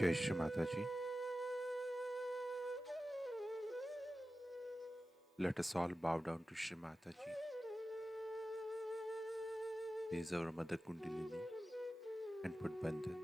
Jai Shri Mataji. Let us all bow down to Shri Mataji. Raise our Mother Kundalini and put Bandhan.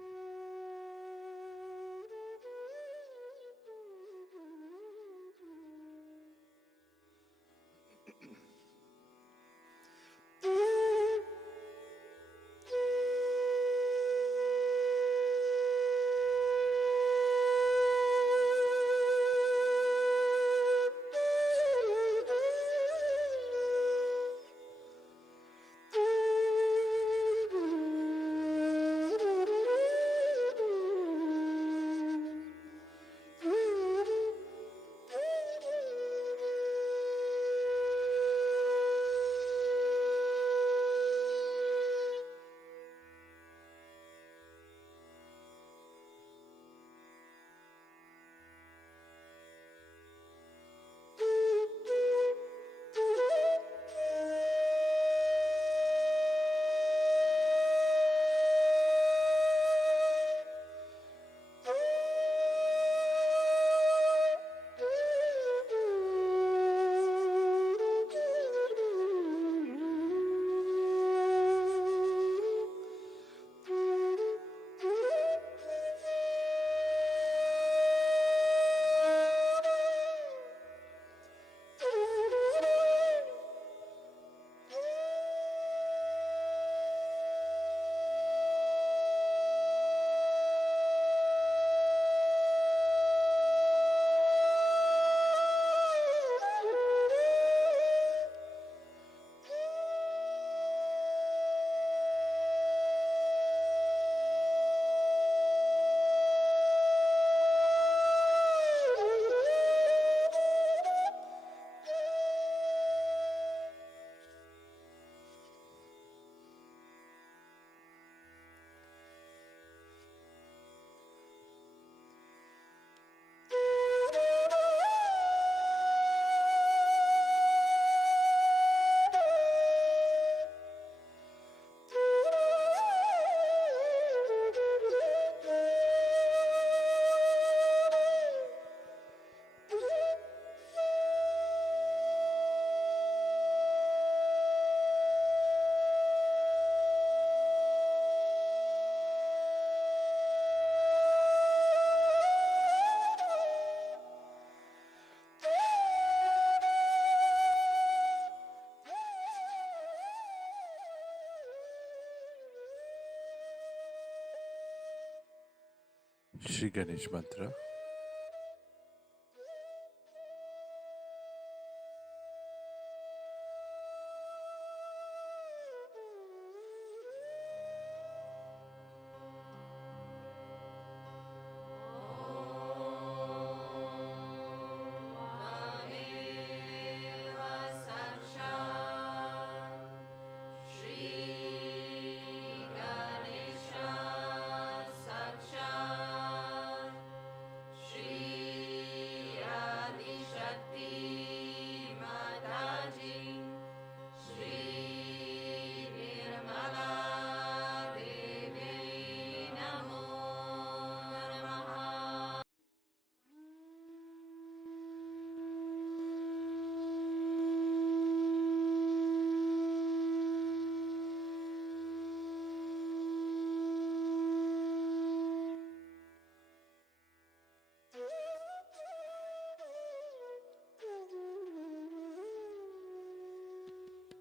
Shri Ganesh Mantra.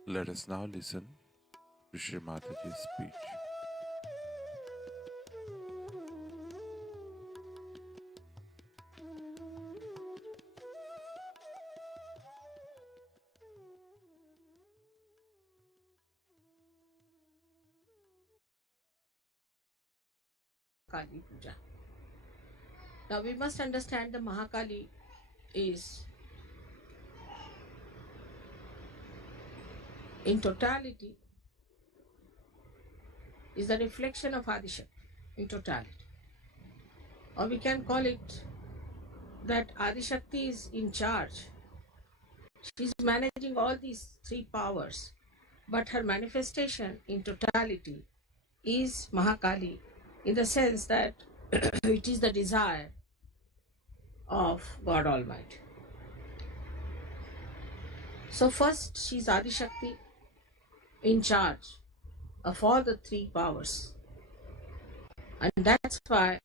Let us now listen to Shri Mataji's speech. Kali Puja. Now we must understand the Mahakali is in totality is the reflection of Adishakti in totality. Or we can call it that Adishakti is in charge. She is managing all these three powers, but her manifestation in totality is Mahakali, in the sense that it is the desire of God Almighty. So first, she is Adi Shakti in charge of all the three powers. And that's why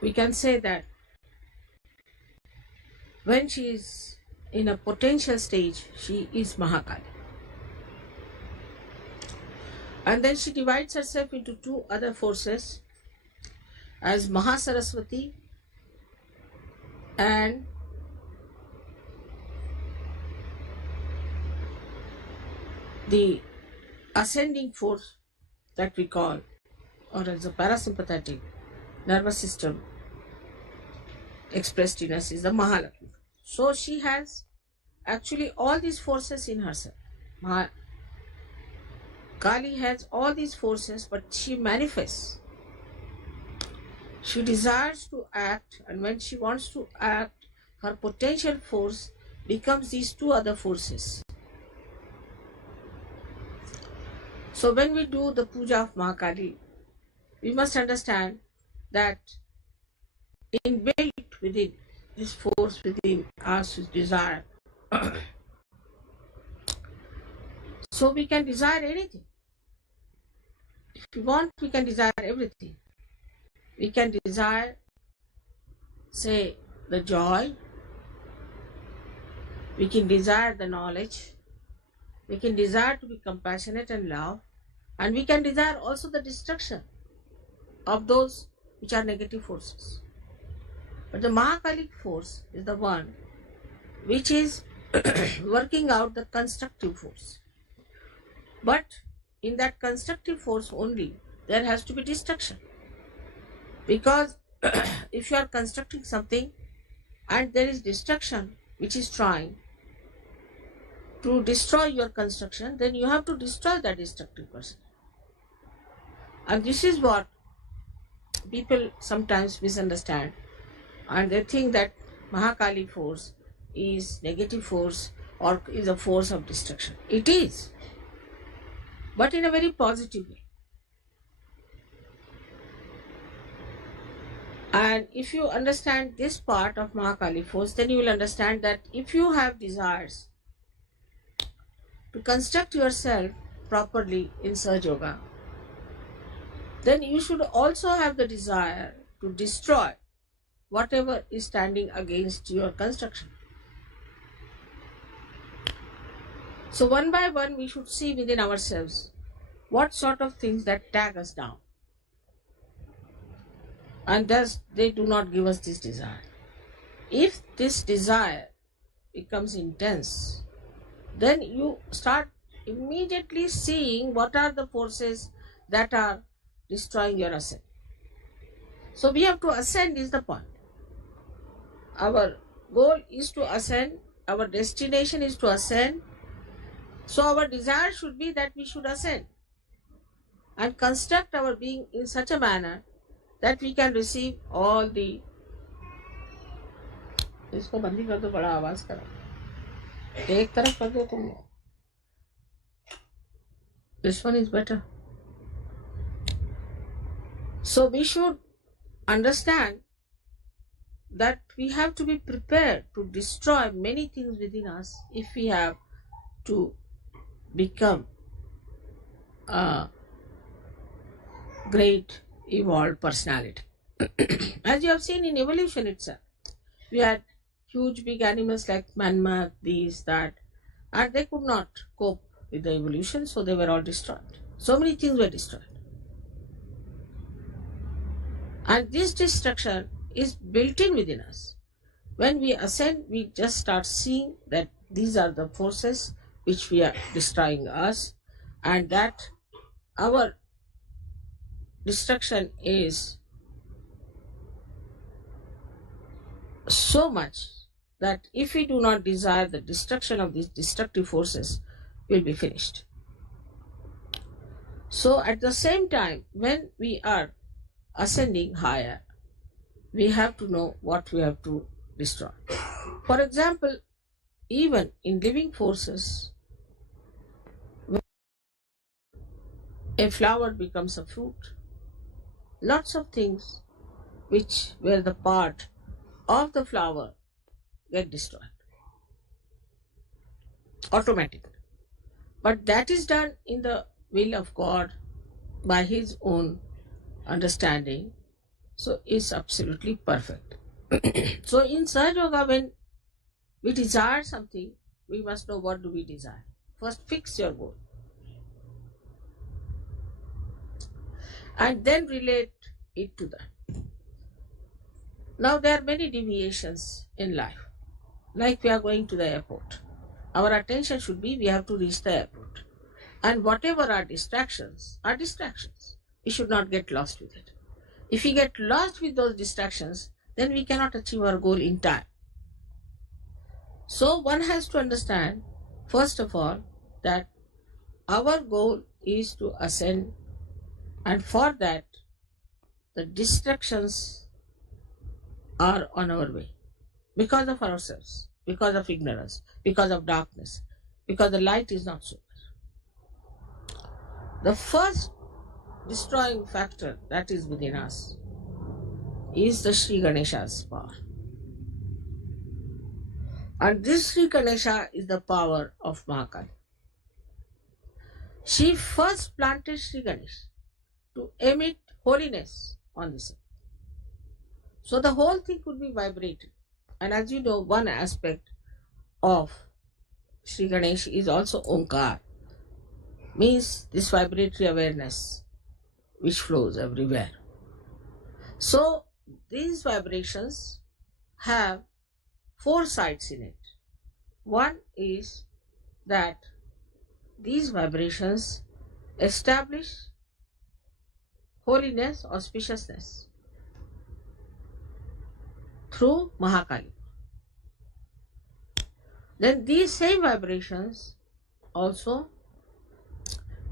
we can say that when she is in a potential stage, she is Mahakali. And then she divides herself into two other forces as Mahasaraswati and the ascending force that we call, or as a parasympathetic nervous system expressed in us, is the Mahalakshmi. So she has actually all these forces in herself. Kali has all these forces, but she manifests. She desires to act, and when she wants to act, her potential force becomes these two other forces. So when we do the puja of Mahakali, we must understand that inbuilt within this force within us is desire. So we can desire anything. If we want, we can desire everything. We can desire, say, the joy. We can desire the knowledge. We can desire to be compassionate and love. And we can desire also the destruction of those which are negative forces. But the Mahakalic force is the one which is working out the constructive force. But in that constructive force only, there has to be destruction. Because if you are constructing something and there is destruction which is trying to destroy your construction, then you have to destroy that destructive person. And this is what people sometimes misunderstand, and they think that Mahakali force is negative force or is a force of destruction. It is, but in a very positive way. And if you understand this part of Mahakali force, then you will understand that if you have desires to construct yourself properly in Sahaja Yoga, then you should also have the desire to destroy whatever is standing against your construction. So one by one, we should see within ourselves what sort of things that tag us down. And thus they do not give us this desire. If this desire becomes intense, then you start immediately seeing what are the forces that are destroying your ascent. So we have to ascend is the point. Our goal is to ascend, our destination is to ascend. So our desire should be that we should ascend and construct our being in such a manner that we can receive all the. इसको बंदी कर दो, बड़ा आवाज करो, एक तरफ कर दो तुम. This one is better. So we should understand that we have to be prepared to destroy many things within us if we have to become a great evolved personality. As you have seen in evolution itself, we had huge big animals like mammoth, these, that, and they could not cope with the evolution, so they were all destroyed. So many things were destroyed. And this destruction is built in within us. When we ascend, we just start seeing that these are the forces which we are destroying us, and that our destruction is so much that if we do not desire the destruction of these destructive forces, we'll be finished. So at the same time, when we are ascending higher, we have to know what we have to destroy. For example, even in living forces, when a flower becomes a fruit, lots of things which were the part of the flower get destroyed automatically. But that is done in the will of God by His own understanding. So it's absolutely perfect. So in Sahaja Yoga, when we desire something, we must know what do we desire. First fix your goal. And then relate it to that. Now there are many deviations in life. Like we are going to the airport. Our attention should be we have to reach the airport. And whatever are distractions. We should not get lost with it. If we get lost with those distractions, then we cannot achieve our goal in time. So one has to understand, first of all, that our goal is to ascend, and for that, the distractions are on our way because of ourselves, because of ignorance, because of darkness, because the light is not so much. The first destroying factor that is within us is the Sri Ganesha's power. And this Sri Ganesha is the power of Mahakali. She first planted Sri Ganesh to emit holiness on this earth. So the whole thing could be vibrated. And as you know, one aspect of Sri Ganesh is also Omkar, means this vibratory awareness which flows everywhere. So these vibrations have 4 sides in it. One is that these vibrations establish holiness, auspiciousness through Mahakali. Then these same vibrations also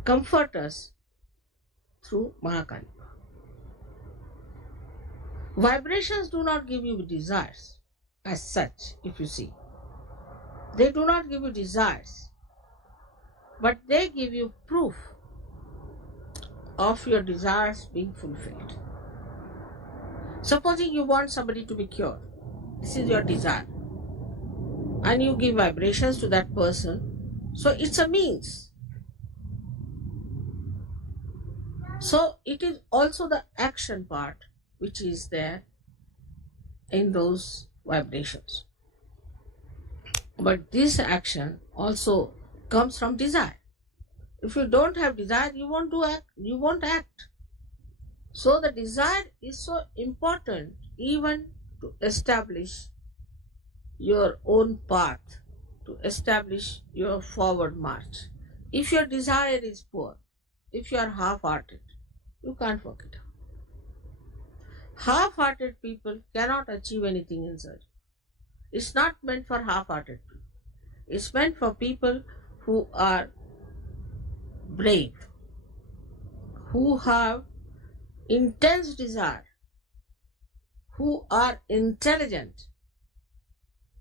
comfort us through Mahakali. Vibrations do not give you desires as such, if you see. They do not give you desires, but they give you proof of your desires being fulfilled. Supposing you want somebody to be cured, this is your desire, and you give vibrations to that person, so it's a means. So it is also the action part which is there in those vibrations. But this action also comes from desire. If you don't have desire, you won't act. So the desire is so important even to establish your own path, to establish your forward march. If your desire is poor, if you are half-hearted, you can't work it out. Half-hearted people cannot achieve anything in surgery. It's not meant for half-hearted people. It's meant for people who are brave, who have intense desire, who are intelligent,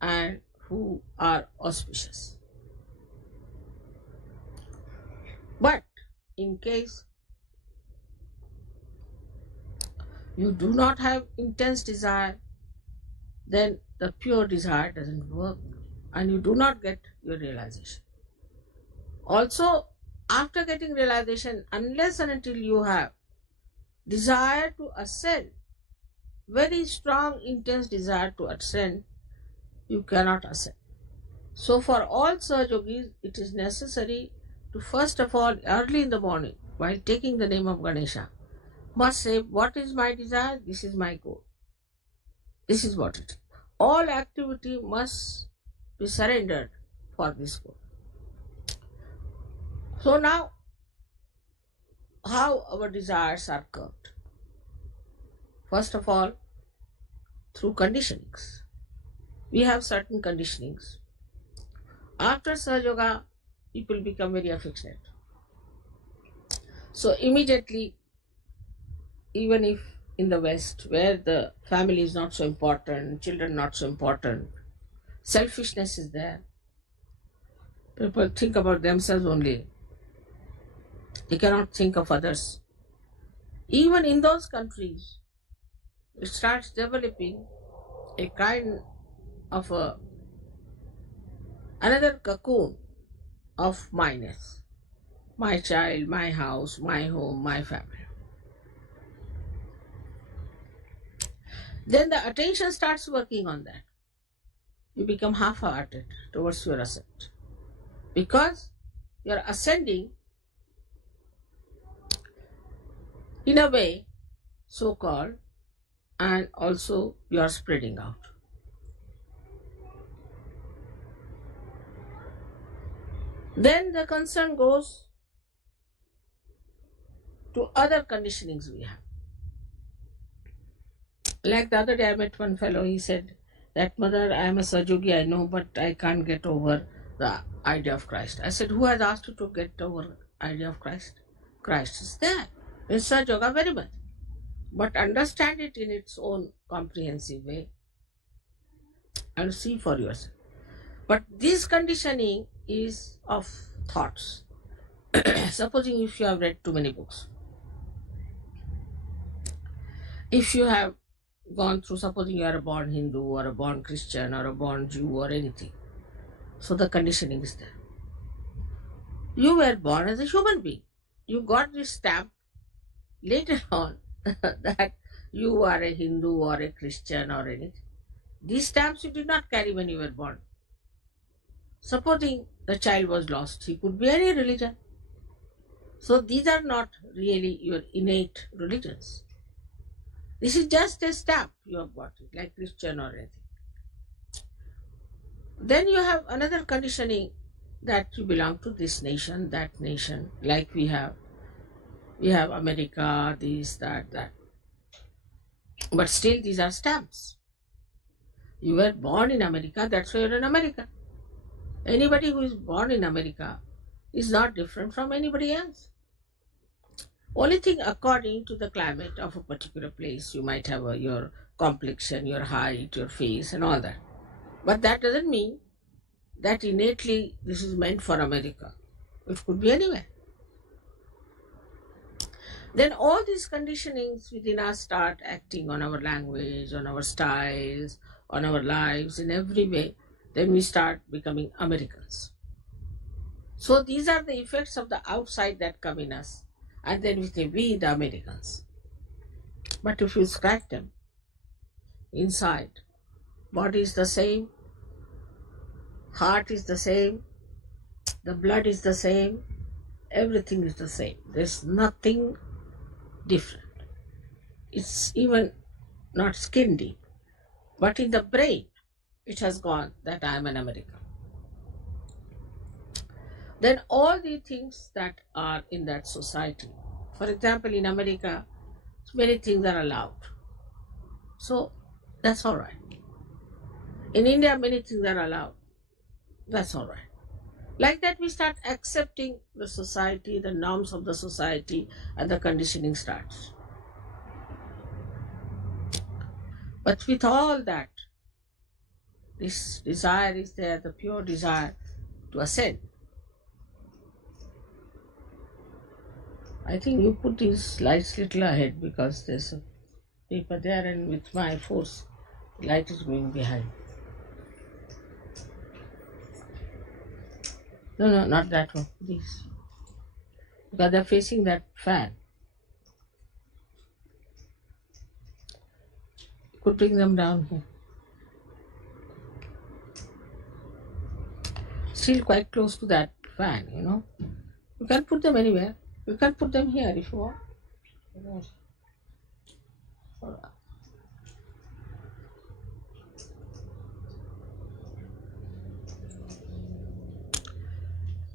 and who are auspicious. But in case you do not have intense desire, then the pure desire doesn't work and you do not get your realization. Also, after getting realization, unless and until you have desire to ascend, very strong, intense desire to ascend, you cannot ascend. So for all Sahaja Yogis, it is necessary to first of all, early in the morning, while taking the name of Ganesha, must say, what is my desire? This is my goal. This is what it is. All activity must be surrendered for this goal. So now, how our desires are curbed? First of all, through conditionings. We have certain conditionings. After Sahaja Yoga, people become very affectionate. So immediately, even if in the West, where the family is not so important, children not so important, selfishness is there. People think about themselves only. They cannot think of others. Even in those countries, it starts developing a kind of another cocoon of myness. My child, my house, my home, my family. Then the attention starts working on that. You become half-hearted towards your ascent because you're ascending in a way, so-called, and also you are spreading out. Then the concern goes to other conditionings we have. Like the other day I met one fellow, he said that, "Mother, I am a Sajogi, I know, but I can't get over the idea of Christ." I said, "Who has asked you to get over idea of Christ? Christ is there in Sajoga very much. But understand it in its own comprehensive way and see for yourself." But this conditioning is of thoughts. Supposing if you have read too many books, if you have gone through, supposing you are a born Hindu or a born Christian or a born Jew or anything, so the conditioning is there. You were born as a human being. You got this stamp later on that you are a Hindu or a Christian or anything. These stamps you did not carry when you were born. Supposing the child was lost, he could be any religion. So these are not really your innate religions. This is just a stamp you have got it, like Christian or anything. Then you have another conditioning that you belong to this nation, that nation, like we have America, this, that. But still these are stamps. You were born in America, that's why you're in America. Anybody who is born in America is not different from anybody else. Only thing, according to the climate of a particular place, you might have your complexion, your height, your face and all that. But that doesn't mean that innately this is meant for America. It could be anywhere. Then all these conditionings within us start acting on our language, on our styles, on our lives, in every way. Then we start becoming Americans. So these are the effects of the outside that come in us. And then we say, we the Americans. But if you scratch them, inside, body is the same, heart is the same, the blood is the same, everything is the same. There's nothing different. It's even not skin deep. But in the brain, it has gone that I am an American. Then all the things that are in that society, for example, in America, many things are allowed. So that's all right. In India, many things are allowed. That's all right. Like that, we start accepting the society, the norms of the society, and the conditioning starts. But with all that, this desire is there, the pure desire to ascend. I think you put these lights little ahead because there's a paper there, and with my force, the light is going behind. No, not that one, please. Because they're facing that fan. You could bring them down here. Still quite close to that fan, you know. You can put them anywhere. You can put them here if you want.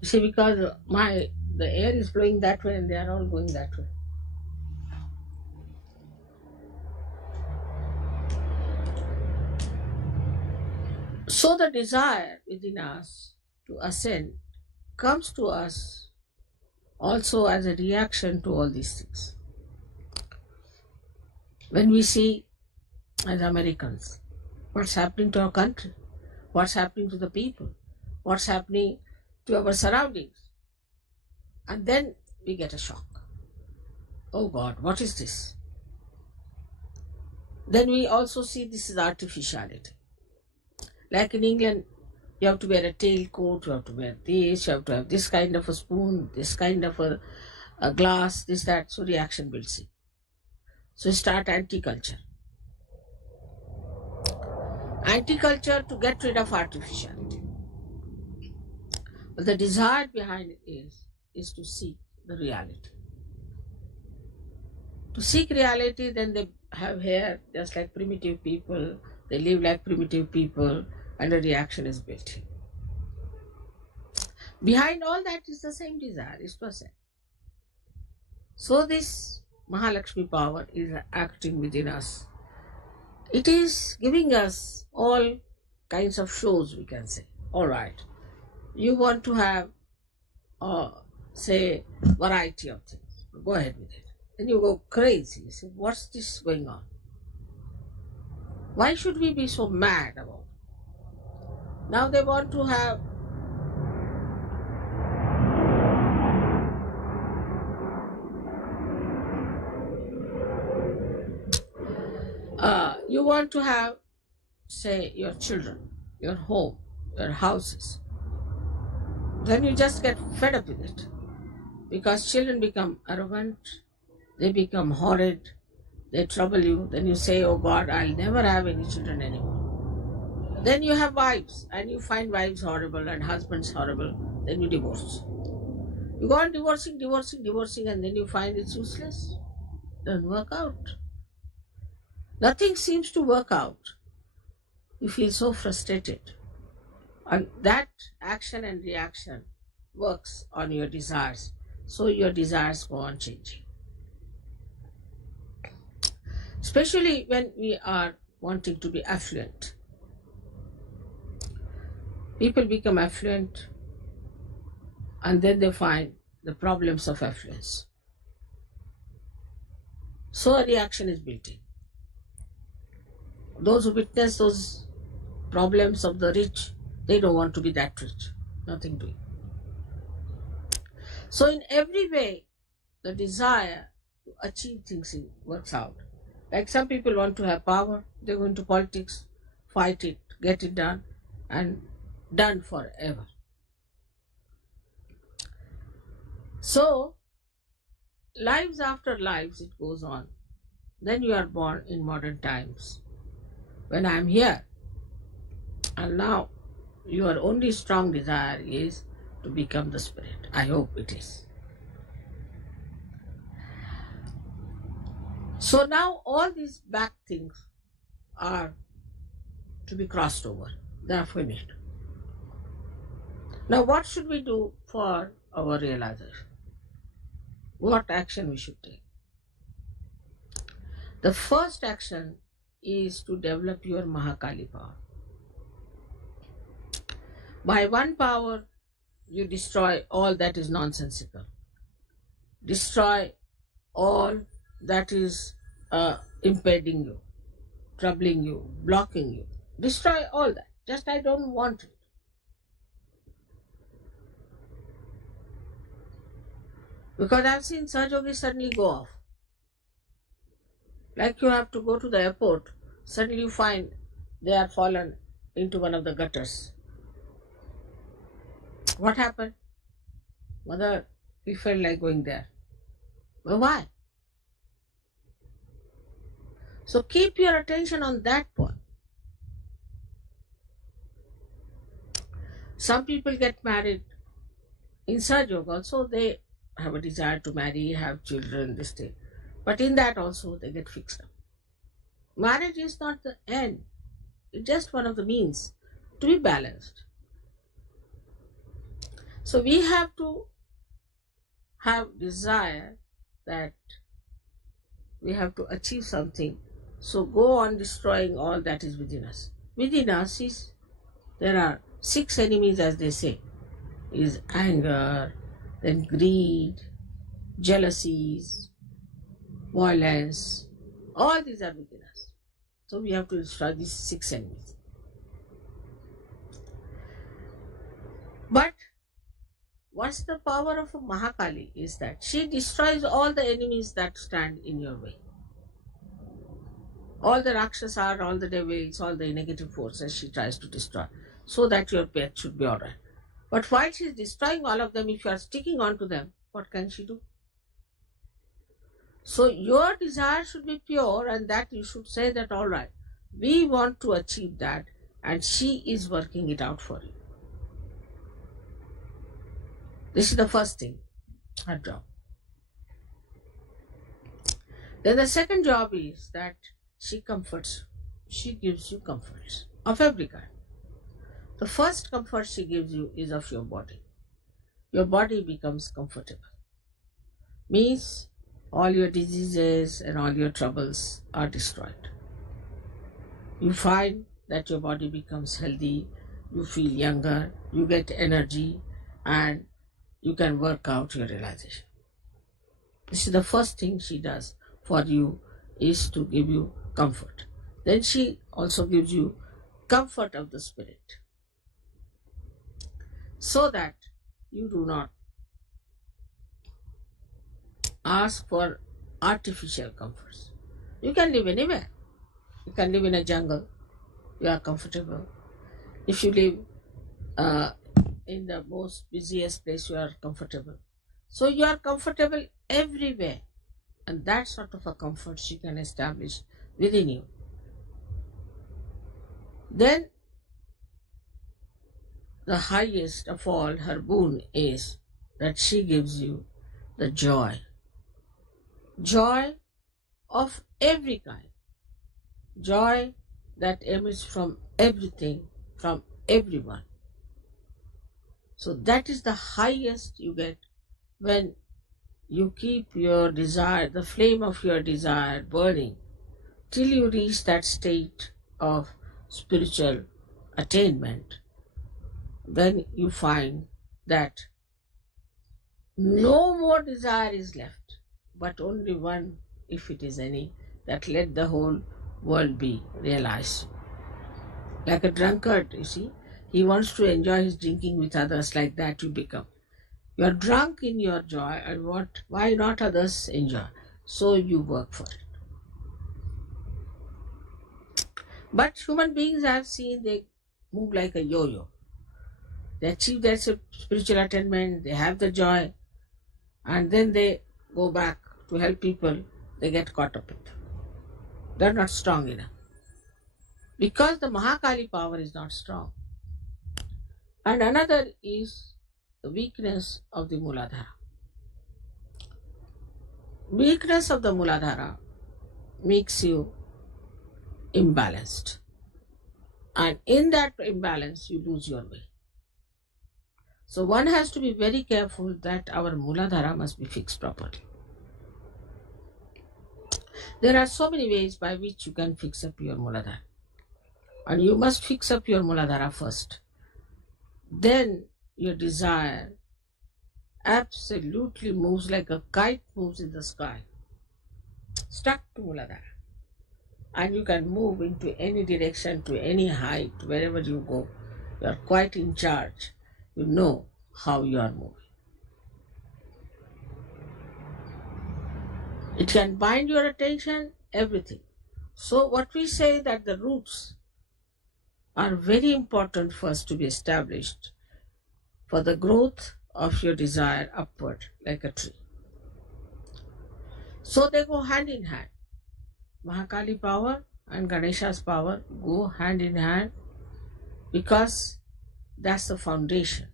You see, because the air is blowing that way and they are all going that way. So the desire within us to ascend comes to us also as a reaction to all these things. When we see, as Americans, what's happening to our country, what's happening to the people, what's happening to our surroundings, and then we get a shock. oh God, what is this? Then we also see this is artificiality. Like in England, you have to wear a tailcoat, you have to wear this, you have to have this kind of a spoon, this kind of a glass, this, that. So reaction builds in. So start anti-culture. Anti-culture to get rid of artificiality. But the desire behind it is to seek the reality. To seek reality, then they have hair just like primitive people, they live like primitive people, and a reaction is built in. Behind all that is the same desire, is to ascend. So this Mahalakshmi power is acting within us. It is giving us all kinds of shows, we can say. All right, you want to have, say, variety of things. Go ahead with it. Then you go crazy. You say, what's this going on? Why should we be so mad about it? Now they want to have you want to have, say, your children, your home, your houses. Then you just get fed up with it. Because children become arrogant, they become horrid, they trouble you. Then you say, oh God, I'll never have any children anymore. Then you have wives, and you find wives horrible and husbands horrible. Then you divorce. You go on divorcing, and then you find it's useless. Doesn't work out. Nothing seems to work out. You feel so frustrated. And that action and reaction works on your desires. So your desires go on changing. Especially when we are wanting to be affluent. People become affluent and then they find the problems of affluence. So a reaction is built in. Those who witness those problems of the rich, they don't want to be that rich. Nothing doing. So in every way, the desire to achieve things works out. Like some people want to have power, they go into politics, fight it, get it done, and done forever. So, lives after lives, it goes on. Then you are born in modern times. When I am here, and now your only strong desire is to become the spirit. I hope it is. So now all these back things are to be crossed over. They are finished. Now what should we do for our realization? What action we should take? The first action is to develop your Mahakali power. By one power, you destroy all that is nonsensical. Destroy all that is impeding you, troubling you, blocking you. Destroy all that. Just I don't want it. Because I've seen Sahajogis suddenly go off. Like you have to go to the airport, suddenly you find they are fallen into one of the gutters. What happened? Mother, we felt like going there. But why? So keep your attention on that point. Some people get married in Sahaja also, they have a desire to marry, have children, this thing. But in that also they get fixed up. Marriage is not the end. It's just one of the means to be balanced. So we have to have desire that we have to achieve something. So go on destroying all that is within us. Within us there are 6 enemies, as they say. Is anger, then greed, jealousies, violence. All these are within us. So we have to destroy these 6 enemies. But what's the power of a Mahakali is that she destroys all the enemies that stand in your way. All the Rakshasas, all the devils, all the negative forces she tries to destroy so that your path should be alright. But while she is destroying all of them, if you are sticking on to them, what can she do? So your desire should be pure, and that you should say that alright, we want to achieve that, and she is working it out for you. This is the first thing, her job. Then the second job is that she comforts you. She gives you comforts of every kind. The first comfort she gives you is of your body. Your body becomes comfortable. Means all your diseases and all your troubles are destroyed. You find that your body becomes healthy, you feel younger, you get energy, and you can work out your realization. This is the first thing she does for you, is to give you comfort. Then she also gives you comfort of the spirit, so that you do not ask for artificial comforts. You can live anywhere. You can live in a jungle, you are comfortable. If you live in the most busiest place, you are comfortable. So you are comfortable everywhere, and that sort of a comfort she can establish within you. Then the highest of all her boon is that she gives you the joy. Joy of every kind. Joy that emits from everything, from everyone. So that is the highest you get when you keep your desire, the flame of your desire burning, till you reach that state of spiritual attainment. Then you find that no more desire is left, but only one, if it is any, that let the whole world be realized. Like a drunkard, you see, he wants to enjoy his drinking with others, like that you become. You are drunk in your joy, and why not others enjoy? So you work for it. But human beings, I have seen, they move like a yo-yo. They achieve their spiritual attainment, they have the joy, and then they go back to help people, they get caught up in it. They're not strong enough. Because the Mahakali power is not strong. And another is the weakness of the Muladhara. Weakness of the Muladhara makes you imbalanced. And in that imbalance, you lose your way. So one has to be very careful that our Muladhara must be fixed properly. There are so many ways by which you can fix up your Muladhara. And you must fix up your Muladhara first. Then your desire absolutely moves like a kite moves in the sky, stuck to Muladhara. And you can move into any direction, to any height, wherever you go. You are quite in charge. You know how you are moving. It can bind your attention, everything. So what we say that the roots are very important first to be established for the growth of your desire upward like a tree. So they go hand in hand. Mahakali power and Ganesha's power go hand in hand, because that's the foundation.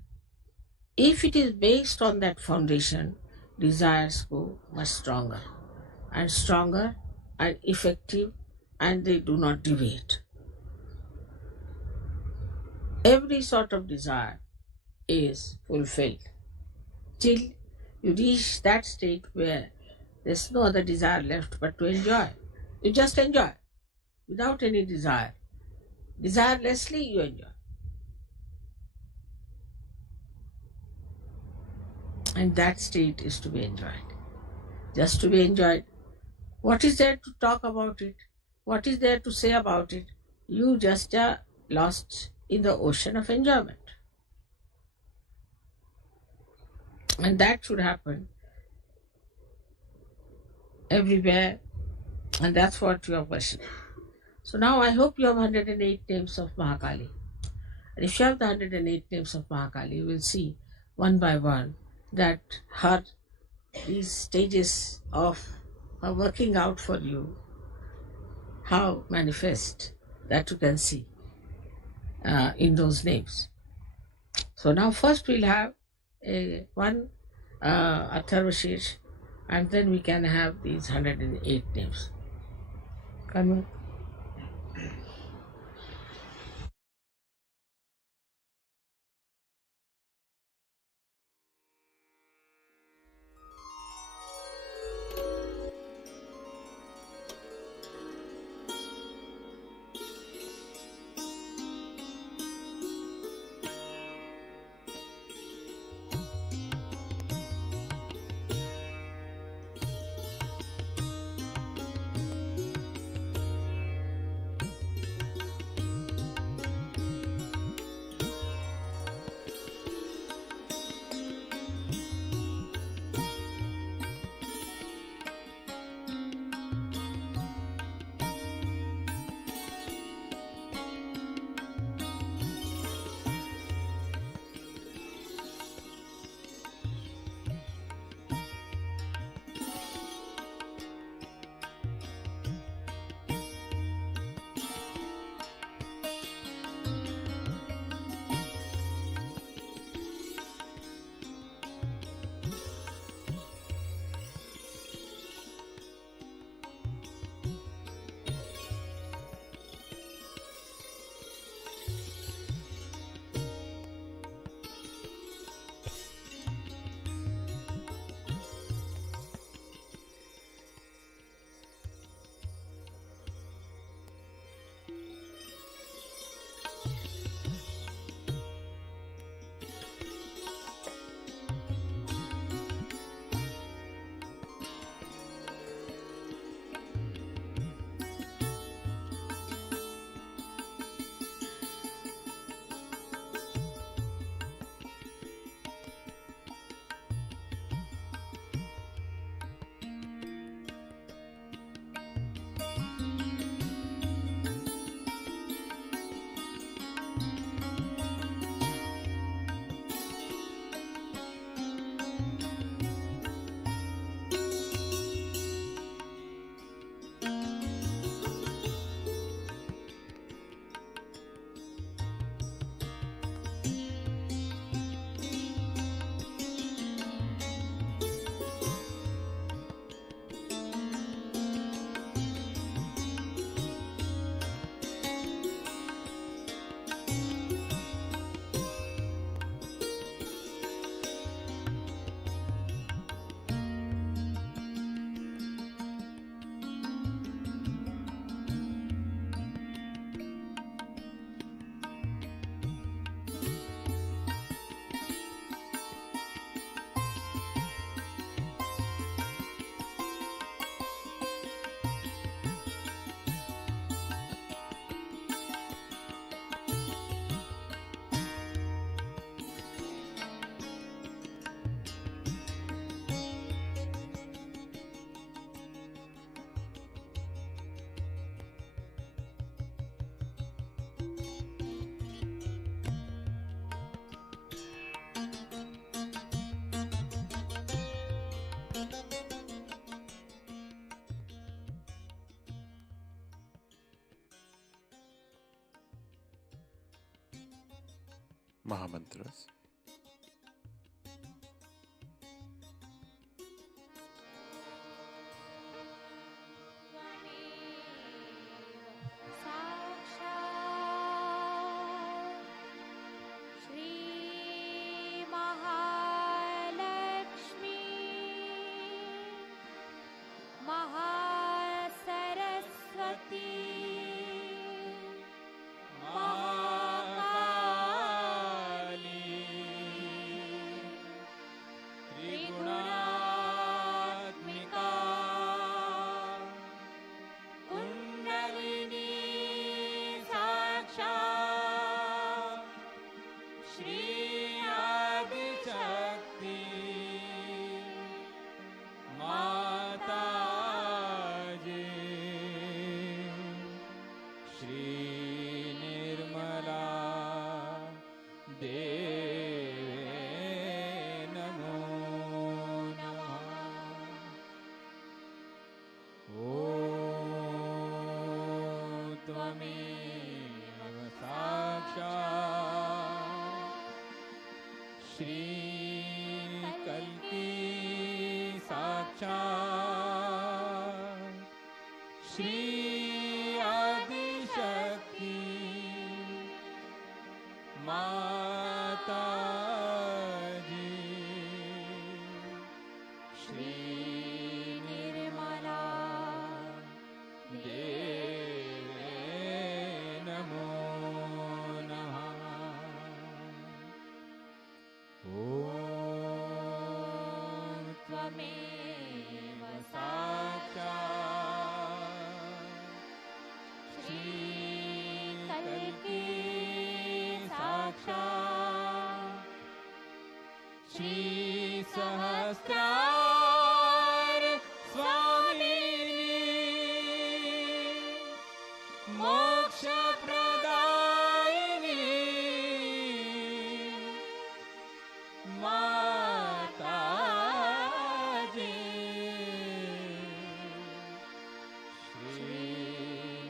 If it is based on that foundation, desires go much stronger and stronger and effective, and they do not deviate. Every sort of desire is fulfilled till you reach that state where there's no other desire left but to enjoy. You just enjoy without any desire. Desirelessly you enjoy. And that state is to be enjoyed. Just to be enjoyed. What is there to talk about it? What is there to say about it? You just are lost in the ocean of enjoyment. And that should happen everywhere. And that's what you are questioning. So now I hope you have 108 names of Mahakali. And if you have the 108 names of Mahakali, you will see one by one that her these stages of her working out for you, how manifest that you can see in those names. So now first we'll have one Atharvashish, and then we can have these 108 names. Come on. Mahamantras. Mahasaraswati Mahakali त्वमेव साक्षात् श्रीकल्की साक्षात् श्री आदिशक्ति माताजी श्री निर्मला देवे नमो नमः। ॐ त्वमेव साक्षात् श्रीकल्की साक्षात् श्री सहस्रार स्वामिनी मोक्ष प्रदायिनी माताजी श्री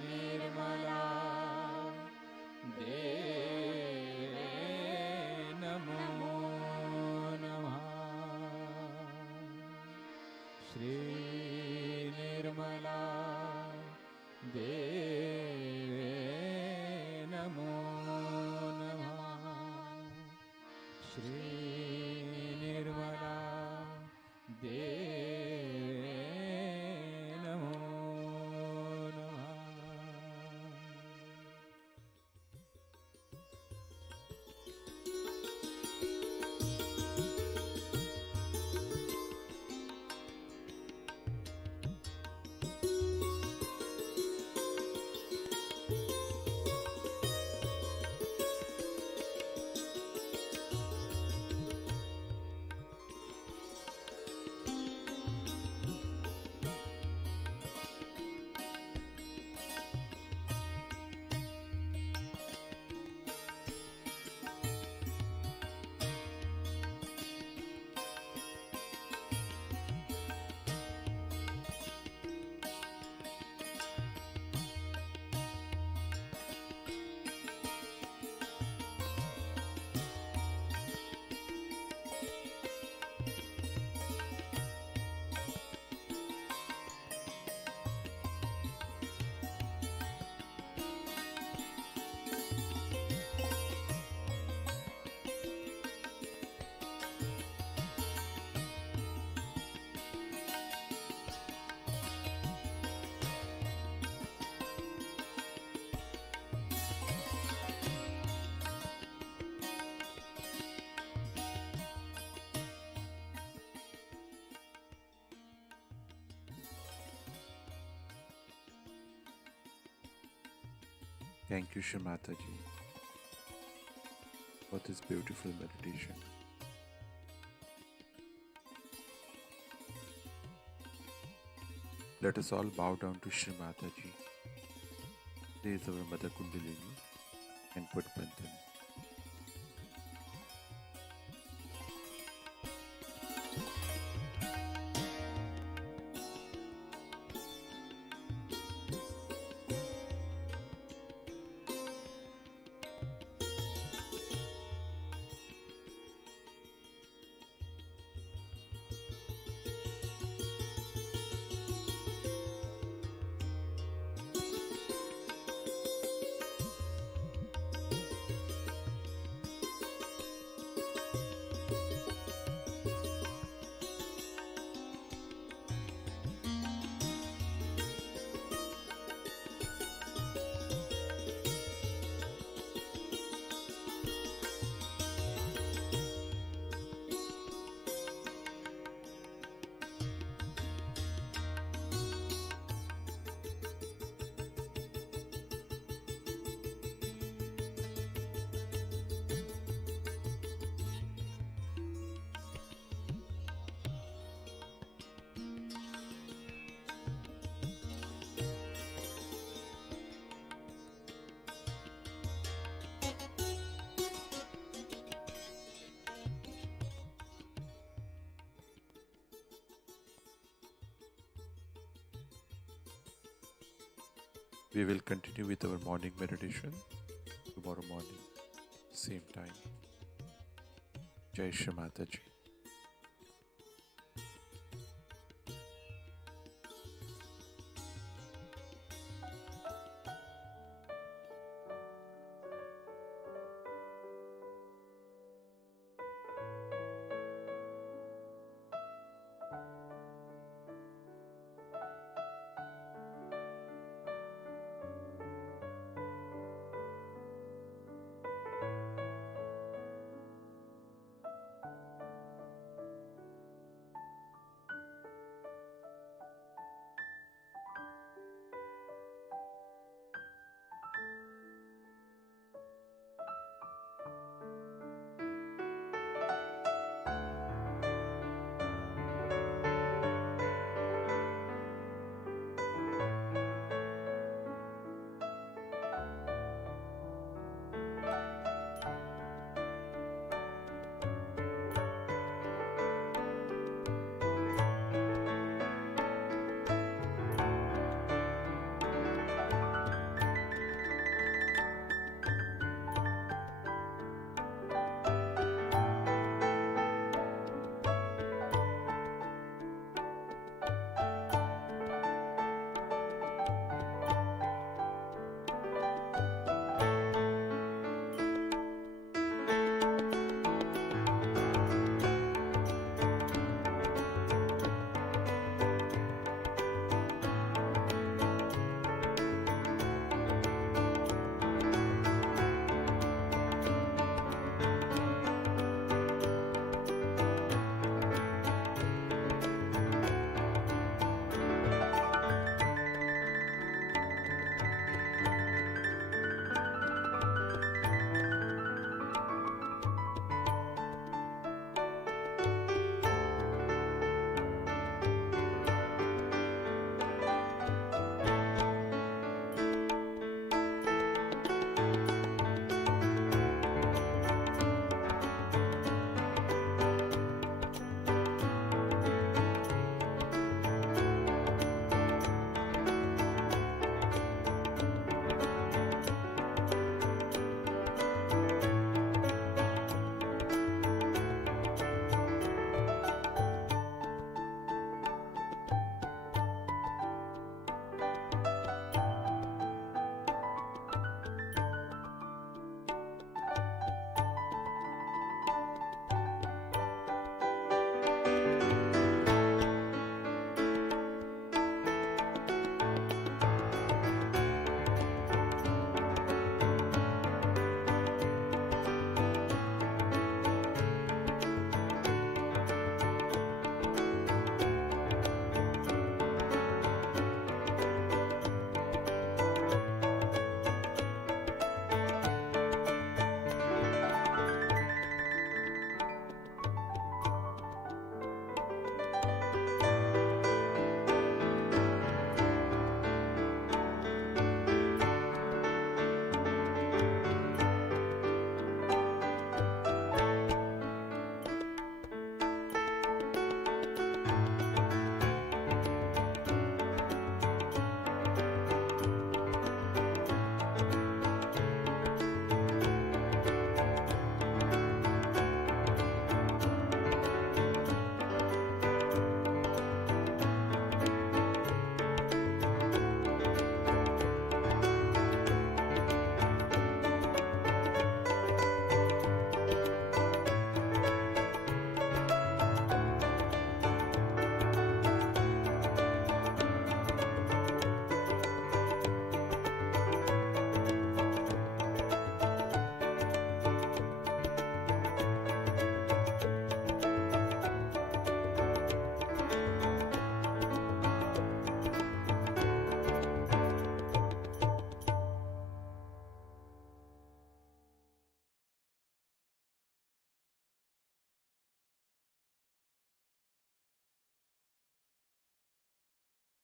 निर्मला देवे नमो नमः। श्री निर्मला देवे नमो नमः। श्री निर्मला देवे नमो नमः। Thank you, Shri Mataji, for this beautiful meditation. Let us all bow down to Shri Mataji, raise our Mother Kundalini and put Bandhan. We will continue with our morning meditation tomorrow morning, same time. Jai Shri Mataji.